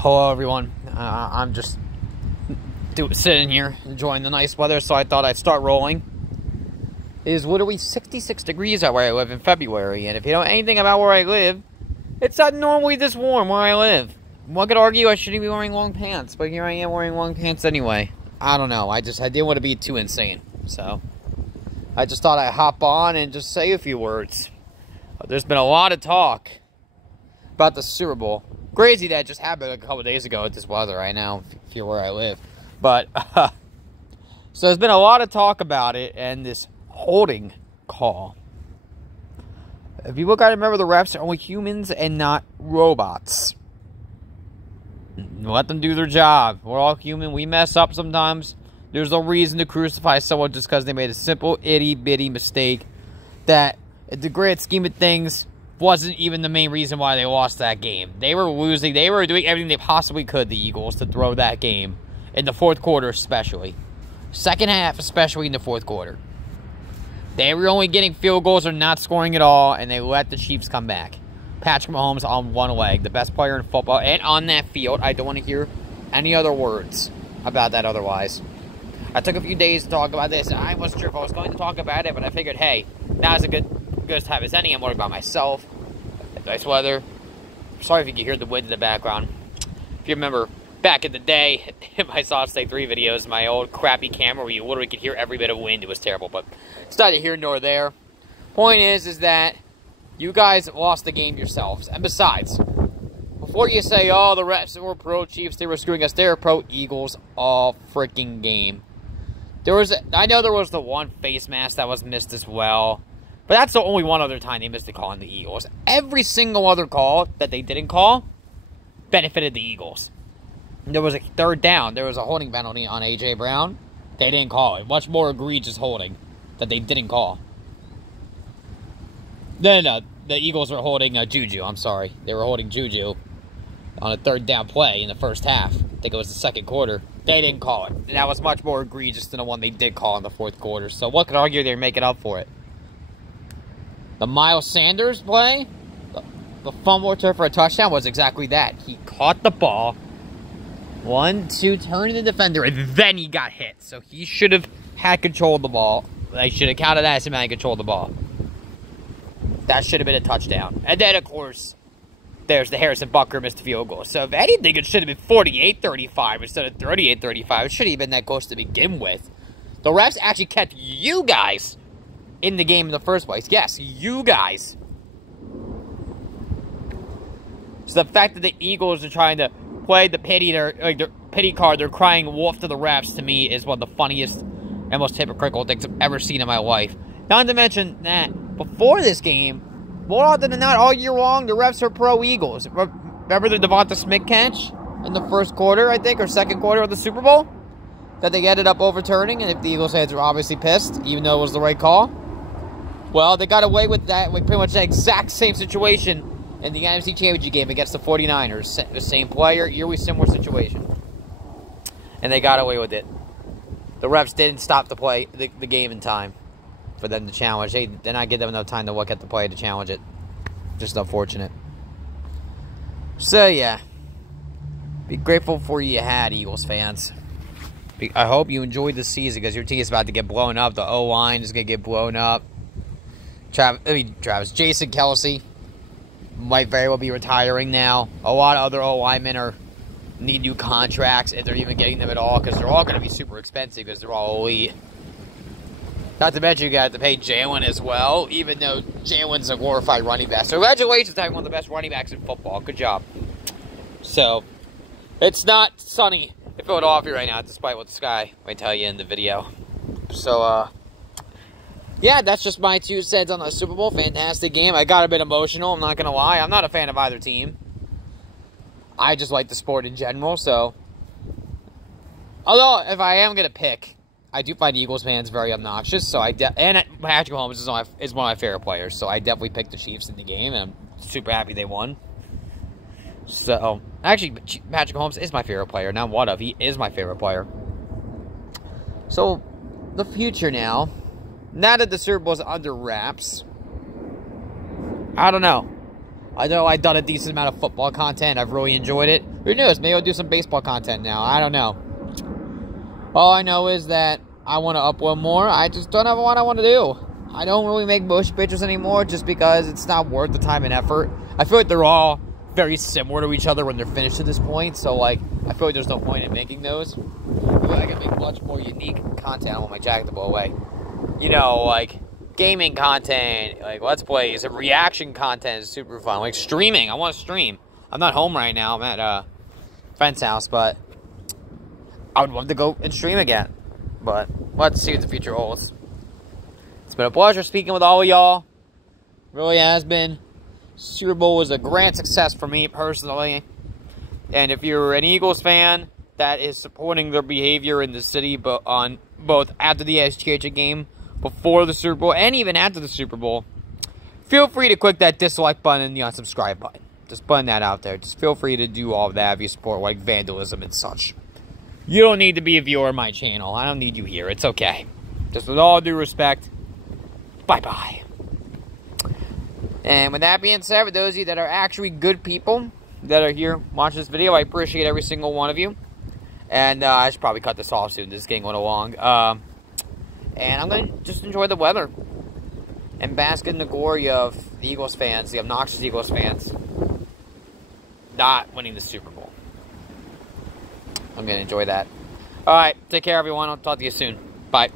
Hello everyone, I'm just sitting here enjoying the nice weather, so I thought I'd start rolling. It is literally 66 degrees out where I live in February, and if you know anything about where I live, it's not normally this warm where I live. One could argue I shouldn't be wearing long pants, but here I am wearing long pants anyway. I don't know, I didn't want to be too insane, so I just thought I'd hop on and just say a few words. There's been a lot of talk about the Super Bowl. Crazy that just happened a couple days ago with this weather right now, if you're where I live. But, so there's been a lot of talk about it and this holding call. If you look at it, remember the refs are only humans and not robots. Let them do their job. We're all human. We mess up sometimes. There's no reason to crucify someone just because they made a simple itty-bitty mistake that, in the grand scheme of things, wasn't even the main reason why they lost that game. They were losing. They were doing everything they possibly could, the Eagles, to throw that game. In the fourth quarter especially. Second half especially in the fourth quarter. They were only getting field goals or not scoring at all, and they let the Chiefs come back. Patrick Mahomes on one leg, the best player in football, and on that field. I don't want to hear any other words about that otherwise. I took a few days to talk about this, and I wasn't sure if I was going to talk about it, but I figured, hey, now's a good time as any. I'm worried about myself. Nice weather. Sorry if you can hear the wind in the background. If you remember back in the day, in my Sausage Steak 3 videos, my old crappy camera where you literally could hear every bit of wind, it was terrible, but it's neither here nor there. Point is that you guys lost the game yourselves. And besides, before you say, oh, the refs were pro Chiefs, they were screwing us, they were pro Eagles all freaking game. I know there was the one face mask that was missed as well. But that's the only one other time they missed a call on the Eagles. Every single other call that they didn't call benefited the Eagles. There was a third down. There was a holding penalty on A.J. Brown. They didn't call it. Much more egregious holding that they didn't call. No. The Eagles were holding Juju. I'm sorry. They were holding Juju on a third down play in the first half. I think it was the second quarter. They didn't call it. And that was much more egregious than the one they did call in the fourth quarter. So what could argue they're making up for it? The Miles Sanders play, the fumble return for a touchdown was exactly that. He caught the ball, 1-2, turned the defender, and then he got hit. So he should have had control of the ball. They should have counted that as him having control of the ball. That should have been a touchdown. And then, of course, there's the Harrison Butker missed field goal. So if anything, it should have been 48-35 instead of 38-35. It shouldn't have been that close to begin with. The refs actually kept you guys in the game in the first place. Yes, you guys. So the fact that the Eagles are trying to play the pity card, they're crying wolf to the refs, to me is one of the funniest and most hypocritical things I've ever seen in my life. Not to mention that before this game, more often than not, all year long, the refs are pro Eagles. Remember the Devonta Smith catch in the first quarter, I think, or second quarter of the Super Bowl? That they ended up overturning, and if the Eagles fans were obviously pissed, even though it was the right call. Well, they got away with that, with pretty much the exact same situation in the NFC Championship game against the 49ers. The same player, yearly similar situation. And they got away with it. The refs didn't stop the game in time for them to challenge. They did not give them enough time to look at the play to challenge it. Just unfortunate. So, yeah. Be grateful for you had, Eagles fans. I hope you enjoyed the season because your team is about to get blown up. The O-line is going to get blown up. Jason Kelsey might very well be retiring now. A lot of other O-linemen need new contracts, if they're even getting them at all, because they're all going to be super expensive because they're all elite. Not to mention you got to pay Jalen as well, even though Jalen's a glorified running back. So congratulations to having one of the best running backs in football. Good job. So, it's not sunny in Philadelphia right now, despite what the sky might tell you in the video. So, yeah, that's just my 2 cents on the Super Bowl. Fantastic game. I got a bit emotional, I'm not going to lie. I'm not a fan of either team. I just like the sport in general, so. Although, if I am going to pick, I do find Eagles fans very obnoxious, so and Patrick Mahomes is one of my favorite players, so I definitely picked the Chiefs in the game, and I'm super happy they won. So, actually, Patrick Mahomes is my favorite player. Not one of, he is my favorite player. So, the future now. Now that the Super Bowl is under wraps, I don't know. I know I've done a decent amount of football content. I've really enjoyed it. Who knows? Maybe I'll do some baseball content now. I don't know. All I know is that I want to upload more. I just don't have what I want to do. I don't really make motion pictures anymore just because it's not worth the time and effort. I feel like they're all very similar to each other when they're finished at this point. So, like, I feel like there's no point in making those. But I can make much more unique content. I want my jacket to blow away. You know, like, gaming content, like, let's plays, and reaction content is super fun. Like, streaming. I want to stream. I'm not home right now. I'm at a friend's house, but I would love to go and stream again. But let's see what the future holds. It's been a pleasure speaking with all of y'all. Really has been. Super Bowl was a grand success for me personally. And if you're an Eagles fan that is supporting their behavior in the city, but on both after the SGH game, before the Super Bowl, and even after the Super Bowl, feel free to click that dislike button and the unsubscribe button. Just putting that out there. Just feel free to do all of that if you support like vandalism and such. You don't need to be a viewer of my channel. I don't need you here. It's okay. Just with all due respect, bye-bye. And with that being said, for those of you that are actually good people that are here watching this video, I appreciate every single one of you. And I should probably cut this off soon. This is getting a little long. And I'm going to just enjoy the weather and bask in the glory of the Eagles fans, the obnoxious Eagles fans, not winning the Super Bowl. I'm going to enjoy that. All right, take care, everyone. I'll talk to you soon. Bye.